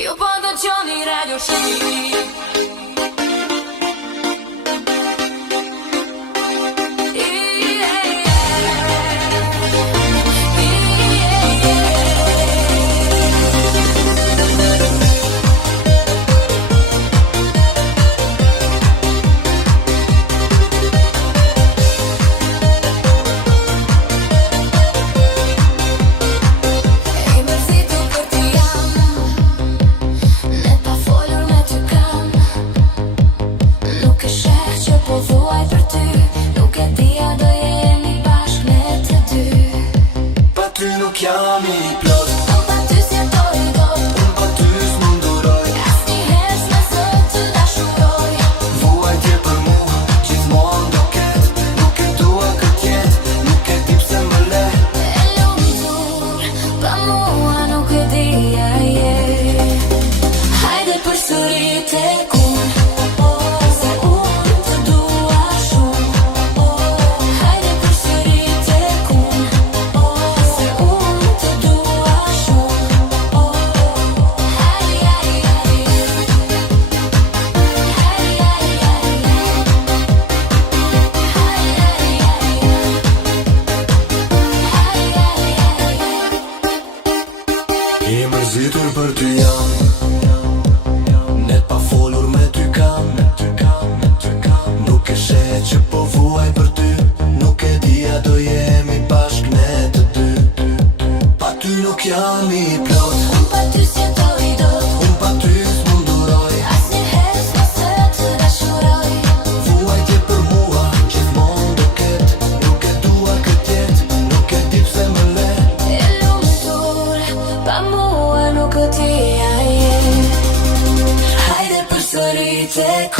Io quando Johnny Radio Show. I mërzitur për ty jam, net pa folur me ty kam. Nuk e sheh që po vuaj për ty, nuk e dia do jemi bashk ne të dy. Pa ty nuk jam I plot, Unë pa ty s'jetoj dot, unë pa ty s'munduroj, asnjëherë s'mos të dashuroj. vuajtje për mua gjithmonë do ket, nuk e dua këtë jetë, nuk e di pse më le. E lumtur, pa mua nuk o t'ja je. Hajde përsëri tek